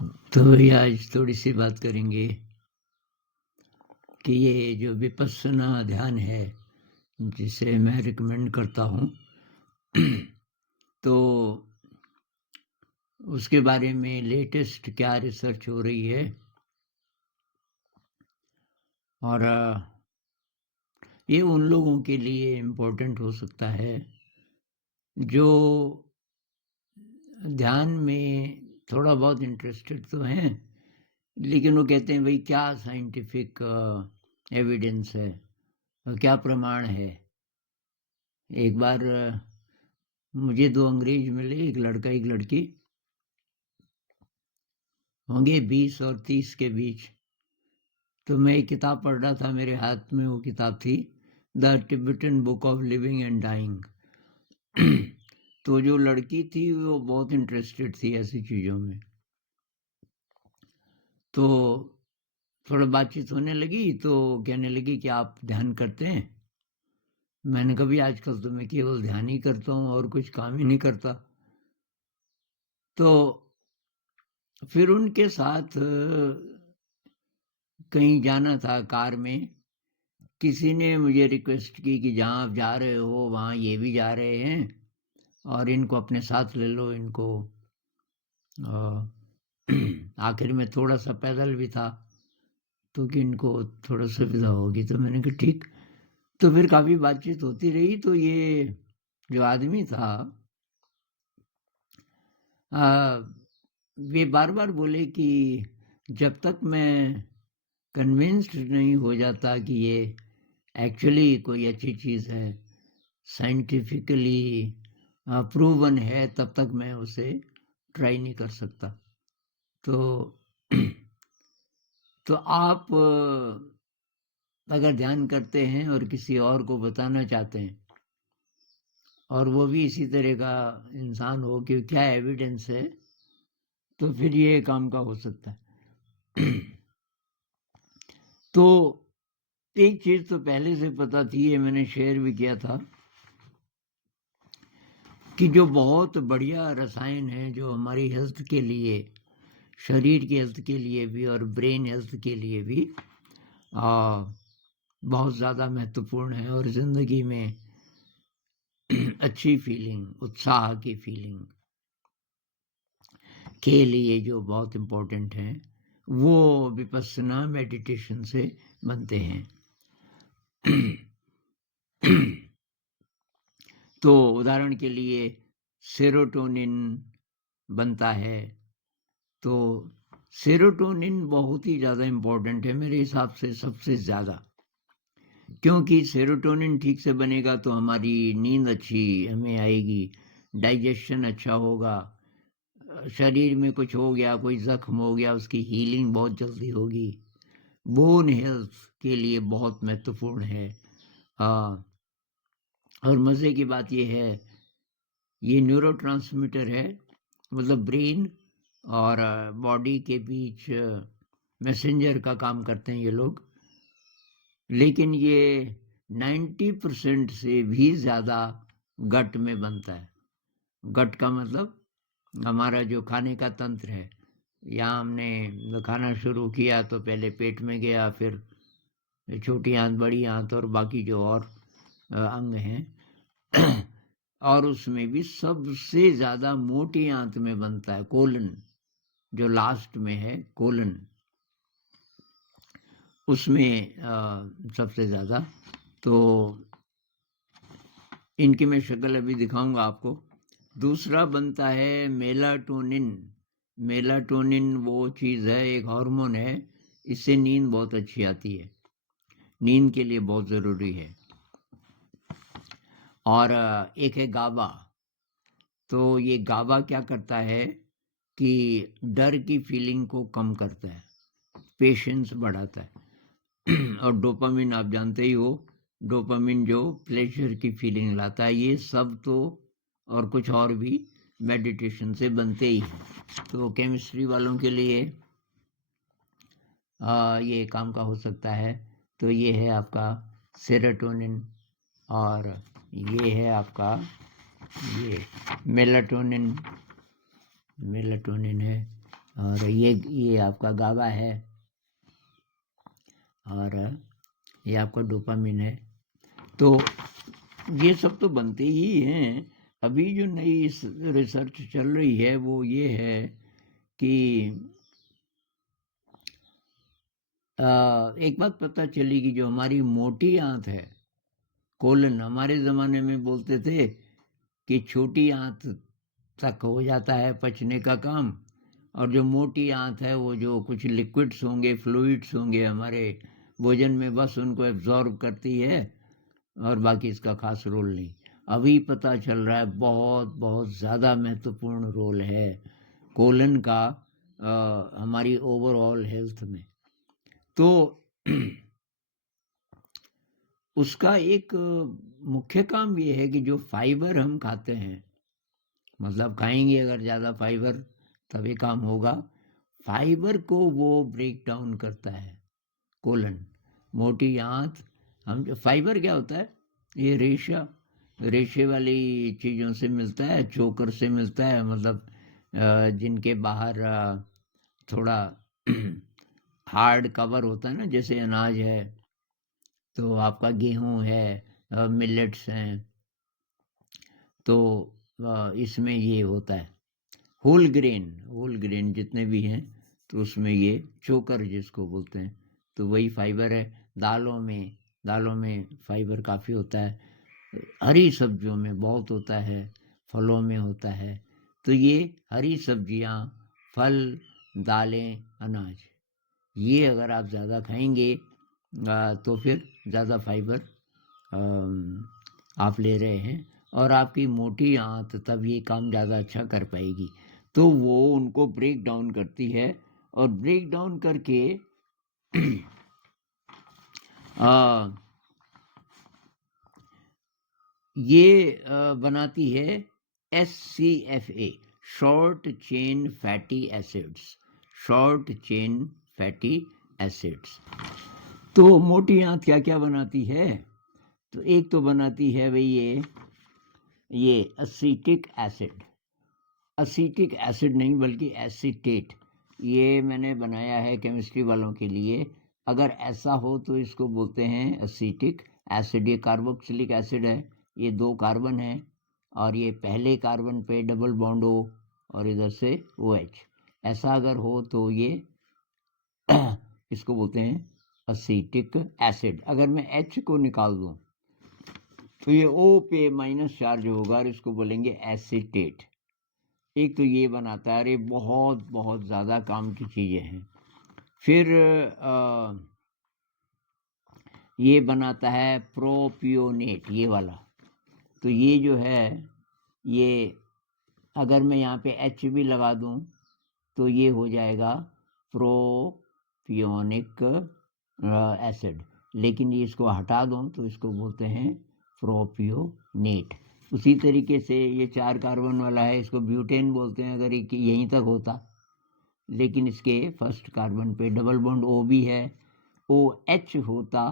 तो भैया आज थोड़ी सी बात करेंगे कि ये जो विपस्सना ध्यान है जिसे मैं रिकमेंड करता हूँ तो उसके बारे में लेटेस्ट क्या रिसर्च हो रही है और ये उन लोगों के लिए इम्पोर्टेंट हो सकता है जो ध्यान में थोड़ा बहुत इंटरेस्टेड तो हैं, लेकिन वो कहते हैं भाई क्या साइंटिफिक एविडेंस है, क्या प्रमाण है। एक बार मुझे दो अंग्रेज मिले, एक लड़का एक लड़की, होंगे 20 और 30 के बीच। तो मैं एक किताब पढ़ रहा था, मेरे हाथ में वो किताब थी, the Tibetan book of living and dying. तो जो लड़की थी वो बहुत इंटरेस्टेड थी ऐसी चीज़ों में, तो थोड़ा बातचीत होने लगी तो कहने लगी कि आप ध्यान करते हैं। मैंने कहा भी आजकल तो मैं केवल ध्यान ही करता हूँ और कुछ काम ही नहीं करता। तो फिर उनके साथ कहीं जाना था कार में, किसी ने मुझे रिक्वेस्ट की कि जहाँ आप जा रहे हो वहाँ ये भी जा रहे हैं और इनको अपने साथ ले लो इनको। आखिर में थोड़ा सा पैदल भी था तो कि इनको थोड़ा सुविधा होगी, तो मैंने कहा ठीक। तो फिर काफ़ी बातचीत होती रही। तो ये जो आदमी था वे बार बार बोले कि जब तक मैं कन्विंस्ड नहीं हो जाता कि ये एक्चुअली कोई अच्छी चीज़ है, साइंटिफिकली प्रूवन है, तब तक मैं उसे ट्राई नहीं कर सकता। तो तो आप अगर ध्यान करते हैं और किसी और को बताना चाहते हैं और वो भी इसी तरह का इंसान हो कि क्या एविडेंस है, तो फिर ये काम का हो सकता है। तो एक चीज़ तो पहले से पता थी, ये मैंने शेयर भी किया था, कि जो बहुत बढ़िया रसायन है जो हमारी हेल्थ के लिए, शरीर की हेल्थ के लिए भी और ब्रेन हेल्थ के लिए भी बहुत ज़्यादा महत्वपूर्ण है और ज़िंदगी में अच्छी फीलिंग, उत्साह की फीलिंग के लिए जो बहुत इम्पोर्टेंट हैं, वो विपस्सना मेडिटेशन से बनते हैं। तो उदाहरण के लिए सेरोटोनिन बनता है। तो सेरोटोनिन बहुत ही ज़्यादा इम्पोर्टेंट है मेरे हिसाब से, सबसे ज़्यादा, क्योंकि सेरोटोनिन ठीक से बनेगा तो हमारी नींद अच्छी हमें आएगी, डाइजेशन अच्छा होगा, शरीर में कुछ हो गया, कोई ज़ख्म हो गया, उसकी हीलिंग बहुत जल्दी होगी, बोन हेल्थ के लिए बहुत महत्वपूर्ण है। हाँ, और मज़े की बात यह है, ये न्यूरोट्रांसमीटर है, मतलब ब्रेन और बॉडी के बीच मैसेंजर का काम करते हैं ये लोग। लेकिन ये 90% से भी ज़्यादा गट में बनता है। गट का मतलब हमारा जो खाने का तंत्र है, यहाँ हमने खाना शुरू किया तो पहले पेट में गया, फिर छोटी आंत, बड़ी आंत और बाकी जो और अंग हैं। और उसमें भी सबसे ज़्यादा मोटी आंत में बनता है कोलन, जो लास्ट में है कोलन, उसमें सबसे ज़्यादा। तो इनकी मैं शक्ल अभी दिखाऊंगा आपको। दूसरा बनता है मेलाटोनिन। मेलाटोनिन वो चीज़ है, एक हार्मोन है, इससे नींद बहुत अच्छी आती है, नींद के लिए बहुत ज़रूरी है। और एक है गाबा। तो ये गाबा क्या करता है कि डर की फीलिंग को कम करता है, पेशेंस बढ़ाता है। और डोपामिन आप जानते ही हो, डोपामिन जो प्लेजर की फीलिंग लाता है, ये सब तो और कुछ और भी मेडिटेशन से बनते ही हैं। तो केमिस्ट्री वालों के लिए ये काम का हो सकता है। तो ये है आपका सेरोटोनिन और ये है आपका ये मेलाटोनिन। मेलाटोनिन है और ये आपका गाबा है और ये आपका डोपामिन है। तो ये सब तो बनते ही हैं। अभी जो नई रिसर्च चल रही है वो ये है कि एक बात पता चली कि जो हमारी मोटी आंत है, कोलन, हमारे ज़माने में बोलते थे कि छोटी आंत तक हो जाता है पचने का काम, और जो मोटी आंत है वो जो कुछ लिक्विड्स होंगे, फ्लूइड्स होंगे हमारे भोजन में, बस उनको एब्जॉर्ब करती है और बाकी इसका खास रोल नहीं। अभी पता चल रहा है बहुत बहुत ज़्यादा महत्वपूर्ण रोल है कोलन का हमारी ओवरऑल हेल्थ में। तो उसका एक मुख्य काम ये है कि जो फाइबर हम खाते हैं, मतलब खाएंगे अगर ज़्यादा फाइबर तभी काम होगा, फाइबर को वो ब्रेक डाउन करता है कोलन। मोटी आंत, हम जो फाइबर क्या होता है, ये रेशे वाली चीज़ों से मिलता है, चोकर से मिलता है, मतलब जिनके बाहर थोड़ा हार्ड कवर होता है ना, जैसे अनाज है तो आपका गेहूं है, मिलेट्स हैं, तो इसमें ये होता है होल ग्रेन जितने भी हैं, तो उसमें ये चोकर जिसको बोलते हैं, तो वही फाइबर है। दालों में फाइबर काफ़ी होता है, हरी सब्जियों में बहुत होता है, फलों में होता है। तो ये हरी सब्जियां, फल, दालें, अनाज, ये अगर आप ज़्यादा खाएंगे तो फिर ज़्यादा फाइबर आप ले रहे हैं और आपकी मोटी आंत तब ये काम ज़्यादा अच्छा कर पाएगी। तो वो उनको ब्रेक डाउन करती है और ब्रेक डाउन करके ये बनाती है SCFA, short chain fatty acids. तो मोटी आंत क्या क्या बनाती है? तो एक तो बनाती है भाई ये असीटिक एसिड नहीं बल्कि एसीटेट। ये मैंने बनाया है केमिस्ट्री वालों के लिए। अगर ऐसा हो तो इसको बोलते हैं असीटिक एसिड। ये कार्बोक्सिलिक एसिड है, ये 2 कार्बन है और ये पहले कार्बन पे डबल बॉन्ड O और इधर से OH, ऐसा अगर हो तो ये इसको बोलते हैं असीटिक एसिड। अगर मैं H को निकाल दूं तो ये O पे माइनस चार्ज होगा और इसको बोलेंगे एसीटेट। एक तो ये बनाता है, अरे बहुत बहुत ज़्यादा काम की चीज़ें हैं। फिर ये बनाता है प्रोपियोनेट, ये वाला। तो ये जो है, ये अगर मैं यहाँ पे H भी लगा दूँ तो ये हो जाएगा प्रोपियोनिक एसिड, लेकिन ये इसको हटा दूँ तो इसको बोलते हैं प्रोपियोनेट। उसी तरीके से ये 4 कार्बन वाला है, इसको ब्यूटेन बोलते हैं अगर यहीं तक होता, लेकिन इसके फर्स्ट कार्बन पे डबल बॉन्ड O भी है, OH होता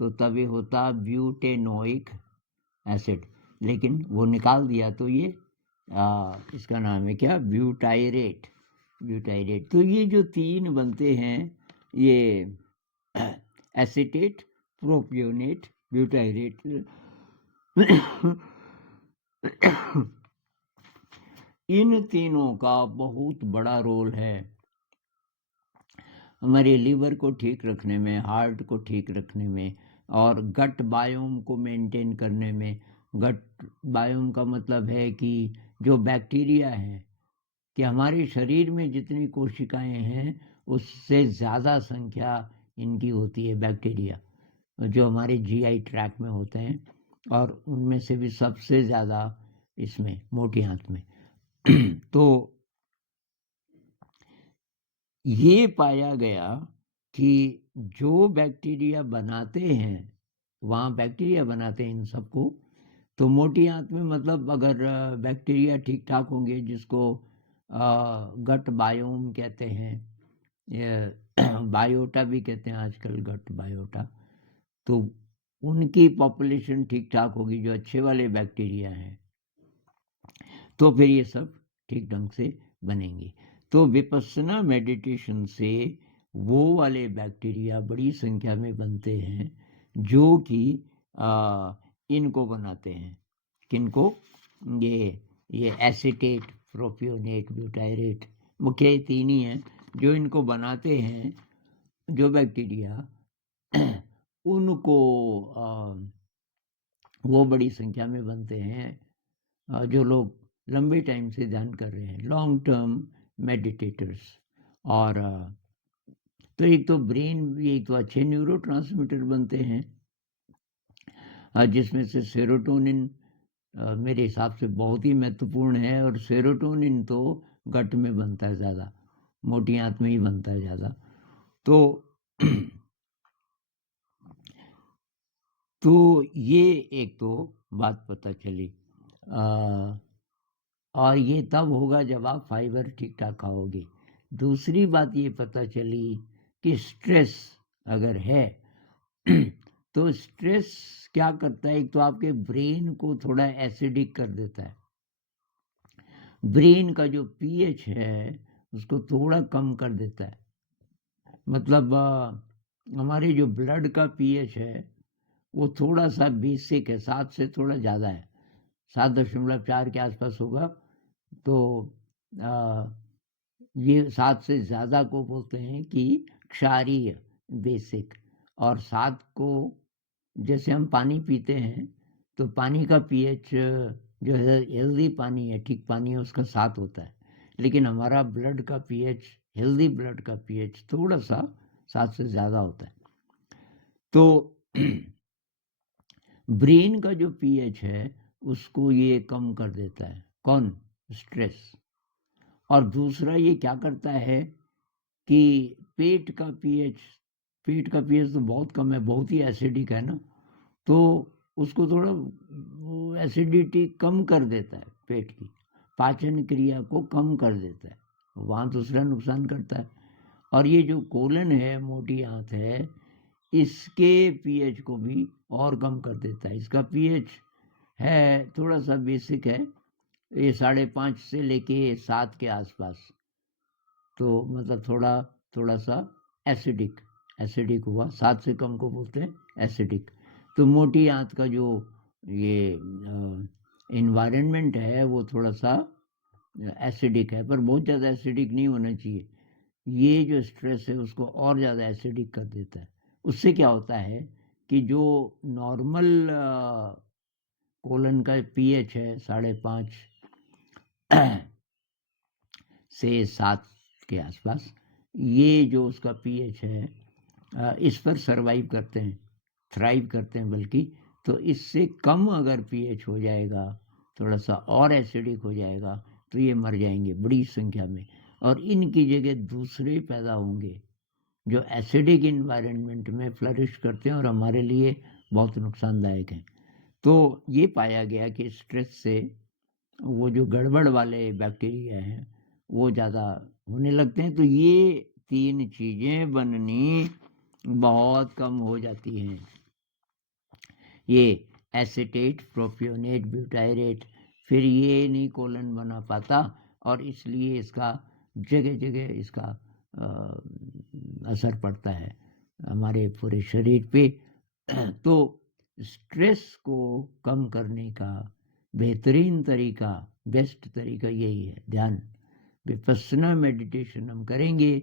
तो तब ये होता ब्यूटेनोइक एसिड, लेकिन वो निकाल दिया तो ये इसका नाम है क्या, ब्यूटाइरेट। तो ये जो 3 बनते हैं, ये एसीटेट, प्रोपियोनेट, ब्यूटाइरेट, इन तीनों का बहुत बड़ा रोल है हमारे लीवर को ठीक रखने में, हार्ट को ठीक रखने में और गट बायोम को मेंटेन करने में। गट बायोम का मतलब है कि जो बैक्टीरिया है, कि हमारे शरीर में जितनी कोशिकाएं हैं उससे ज़्यादा संख्या इनकी होती है बैक्टीरिया, जो हमारे GI ट्रैक में होते हैं, और उनमें से भी सबसे ज़्यादा इसमें मोटी आंत में। तो ये पाया गया कि जो बैक्टीरिया बनाते हैं, वहाँ बैक्टीरिया बनाते हैं इन सबको, तो मोटी आंत में मतलब अगर बैक्टीरिया ठीक ठाक होंगे, जिसको गट बायोम कहते हैं, बायोटा भी कहते हैं आजकल, गट बायोटा, तो उनकी पॉपुलेशन ठीक ठाक होगी, जो अच्छे वाले बैक्टीरिया हैं, तो फिर ये सब ठीक ढंग से बनेंगे। तो विपस्सना मेडिटेशन से वो वाले बैक्टीरिया बड़ी संख्या में बनते हैं जो कि इनको बनाते हैं। किनको? ये एसीटेट, प्रोपियोनेट, ब्यूटायरेट, मुख्य तीन ही हैं जो इनको बनाते हैं। जो बैक्टीरिया उनको वो बड़ी संख्या में बनते हैं जो लोग लंबे टाइम से ध्यान कर रहे हैं, लॉन्ग टर्म मेडिटेटर्स। और तो एक तो ब्रेन, एक तो अच्छे न्यूरोट्रांसमीटर बनते हैं जिसमें से सेरोटोनिन मेरे हिसाब से बहुत ही महत्वपूर्ण है। और सेरोटोनिन तो गट में बनता है ज़्यादा, मोटी आंत में ही बनता है ज़्यादा। तो तो ये एक तो बात पता चली। और ये तब होगा जब आप फाइबर ठीक ठाक खाओगे। दूसरी बात ये पता चली कि स्ट्रेस अगर है तो स्ट्रेस क्या करता है, एक तो आपके ब्रेन को थोड़ा एसिडिक कर देता है। ब्रेन का जो पीएच है उसको थोड़ा कम कर देता है। मतलब हमारे जो ब्लड का पीएच है वो थोड़ा सा बेसिक है, 7 से थोड़ा ज़्यादा है, 7.4 के आसपास होगा। तो ये 7 से ज़्यादा को बोलते हैं कि क्षारीय, बेसिक। और 7 को, जैसे हम पानी पीते हैं तो पानी का पीएच जो है हेल्दी पानी है, ठीक पानी है, उसका 7 होता है। लेकिन हमारा ब्लड का पीएच, हेल्दी ब्लड का पीएच थोड़ा सा 7 से ज़्यादा होता है। तो ब्रेन का जो पीएच है उसको ये कम कर देता है। कौन? स्ट्रेस। और दूसरा ये क्या करता है कि पेट का पीएच तो बहुत कम है, बहुत ही एसिडिक है ना, तो उसको थोड़ा वो एसिडिटी कम कर देता है, पेट की पाचन क्रिया को कम कर देता है, वहाँ दूसरा नुकसान करता है। और ये जो कोलन है, मोटी आंत है, इसके पीएच को भी और कम कर देता है। इसका पीएच है थोड़ा सा बेसिक है, ये 5.5 से लेके 7 के आसपास। तो मतलब थोड़ा सा एसिडिक हुआ, 7 से कम को बोलते हैं एसिडिक। तो मोटी आंत का जो ये इन्वायरमेंट है वो थोड़ा सा एसिडिक है, पर बहुत ज़्यादा एसिडिक नहीं होना चाहिए। ये जो स्ट्रेस है उसको और ज़्यादा एसिडिक कर देता है। उससे क्या होता है कि जो नॉर्मल कोलन का पीएच है 5.5 से 7 के आसपास, ये जो उसका पीएच है इस पर सरवाइव करते हैं, थ्राइव करते हैं बल्कि। तो इससे कम अगर पीएच हो जाएगा, थोड़ा सा और एसिडिक हो जाएगा, तो ये मर जाएंगे बड़ी संख्या में। और इनकी जगह दूसरे पैदा होंगे जो एसिडिक इन्वायरमेंट में फ्लरिश करते हैं और हमारे लिए बहुत नुकसानदायक हैं। तो ये पाया गया कि स्ट्रेस से वो जो गड़बड़ वाले बैक्टीरिया हैं वो ज़्यादा होने लगते हैं। तो ये 3 चीज़ें बननी बहुत कम हो जाती हैं। ये एसीटेट, प्रोपियोनेट, ब्यूटायरेट, फिर ये नहीं कोलन बना पाता, और इसलिए इसका जगह जगह इसका असर पड़ता है हमारे पूरे शरीर पे। तो स्ट्रेस को कम करने का बेहतरीन तरीका, बेस्ट तरीका यही है, ध्यान। विपस्सना मेडिटेशन हम करेंगे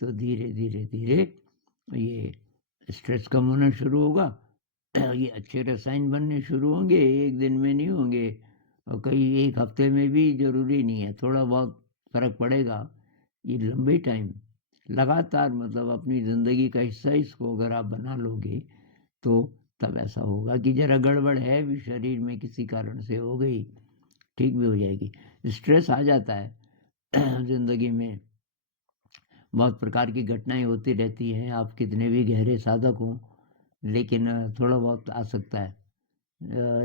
तो धीरे धीरे धीरे ये स्ट्रेस कम होना शुरू होगा। ये अच्छे रसायन बनने शुरू होंगे, एक दिन में नहीं होंगे, और कई एक हफ्ते में भी ज़रूरी नहीं है, थोड़ा बहुत फ़र्क पड़ेगा। ये लंबे टाइम लगातार, मतलब अपनी ज़िंदगी का हिस्सा इसको अगर आप बना लोगे तो तब ऐसा होगा कि ज़रा गड़बड़ है भी शरीर में, किसी कारण से हो गई, ठीक भी हो जाएगी। स्ट्रेस आ जाता है ज़िंदगी में, बहुत प्रकार की घटनाएं होती रहती हैं, आप कितने भी गहरे साधक हों, लेकिन थोड़ा बहुत आ सकता है।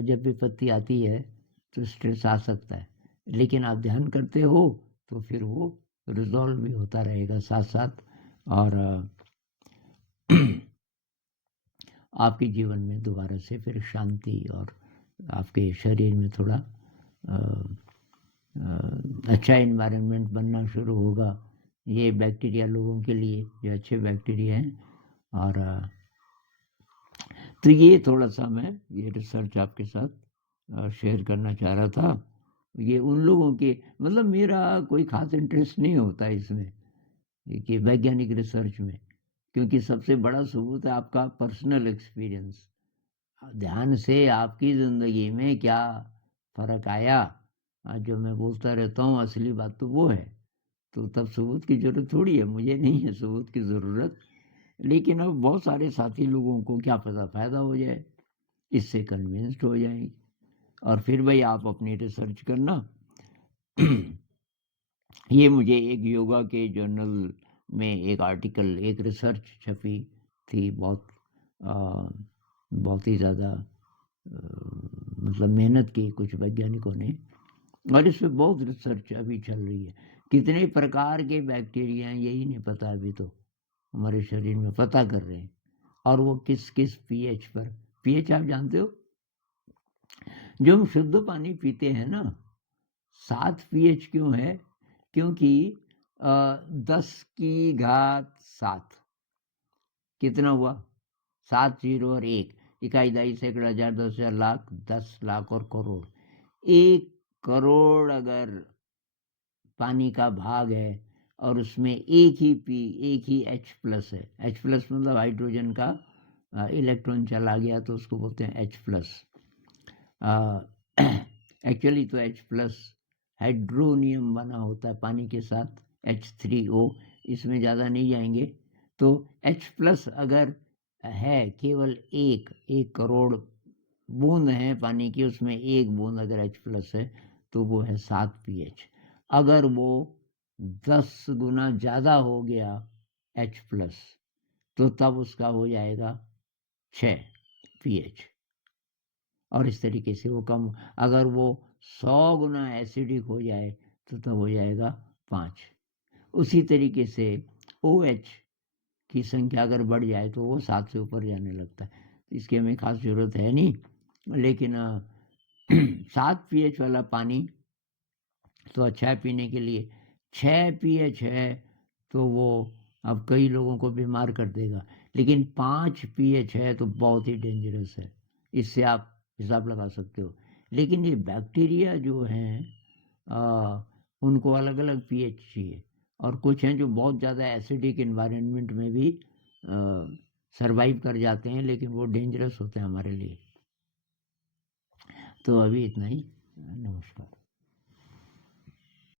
जब विपत्ति आती है तो स्ट्रेस आ सकता है, लेकिन आप ध्यान करते हो तो फिर वो रिजॉल्व भी होता रहेगा साथ साथ, और आपके जीवन में दोबारा से फिर शांति और आपके शरीर में थोड़ा अच्छा इन्वायरमेंट बनना शुरू होगा ये बैक्टीरिया लोगों के लिए, जो अच्छे बैक्टीरिया हैं। और तो ये थोड़ा-सा मैं ये रिसर्च आपके साथ शेयर करना चाह रहा था। ये उन लोगों के मतलब मेरा कोई ख़ास इंटरेस्ट नहीं होता इसमें, कि वैज्ञानिक रिसर्च में, क्योंकि सबसे बड़ा सबूत है आपका पर्सनल एक्सपीरियंस। ध्यान से आपकी ज़िंदगी में क्या फ़र्क आया, जो मैं बोलता रहता हूँ असली बात तो वो है। तो तब सबूत की ज़रूरत थोड़ी है, मुझे नहीं है सबूत की ज़रूरत। लेकिन अब बहुत सारे साथी लोगों को क्या पता फ़ायदा हो जाए, इससे कन्विंस्ड हो जाएँ और फिर भई आप अपनी रिसर्च करना। ये मुझे एक योगा के जर्नल में एक आर्टिकल, एक रिसर्च छपी थी, बहुत ही ज़्यादा मतलब मेहनत की कुछ वैज्ञानिकों ने, और इस पे बहुत रिसर्च अभी चल रही है। कितने प्रकार के बैक्टीरिया हैं यही नहीं पता अभी तो, हमारे शरीर में पता कर रहे हैं। और वो किस-किस पीएच पर। पीएच आप जानते हो? जो हम शुद्ध पानी पीते हैं ना, 7 पीएच क्यों है? क्योंकि 10 की घात 7 कितना हुआ? 7 0 और 1, इकाई, दहाई, सैकड़ा, हजार, 10,000, लाख, 10 लाख और करोड़। 1 करोड़ अगर पानी का भाग है और उसमें एक ही H प्लस है। H प्लस मतलब हाइड्रोजन का इलेक्ट्रॉन चला गया तो उसको बोलते हैं H प्लस। एक्चुअली तो H प्लस हाइड्रोनियम बना होता है पानी के साथ, H3O, इसमें ज़्यादा नहीं जाएंगे। तो H प्लस अगर है केवल एक करोड़ बूंद है पानी की, उसमें एक बूंद अगर H प्लस है तो वो है 7 pH। अगर वो 10 गुना ज़्यादा हो गया H प्लस तो तब उसका हो जाएगा 6 pH। और इस तरीके से वो कम, अगर वो 100 गुना एसिडिक हो जाए तो तब हो जाएगा 5। उसी तरीके से OH की संख्या अगर बढ़ जाए तो वो 7 से ऊपर जाने लगता है। इसकी हमें खास ज़रूरत है नहीं, लेकिन 7 pH वाला पानी तो अच्छा है पीने के लिए। 6 pH है तो वो अब कई लोगों को बीमार कर देगा, लेकिन 5 pH है तो बहुत ही डेंजरस है। इससे आप हिसाब लगा सकते हो। लेकिन ये बैक्टीरिया जो हैं उनको अलग-अलग pH चाहिए, और कुछ हैं जो बहुत ज़्यादा एसिडिक एनवायरनमेंट में भी सर्वाइव कर जाते हैं, लेकिन वो डेंजरस होते हैं हमारे लिए। तो अभी इतना ही। नमस्कार।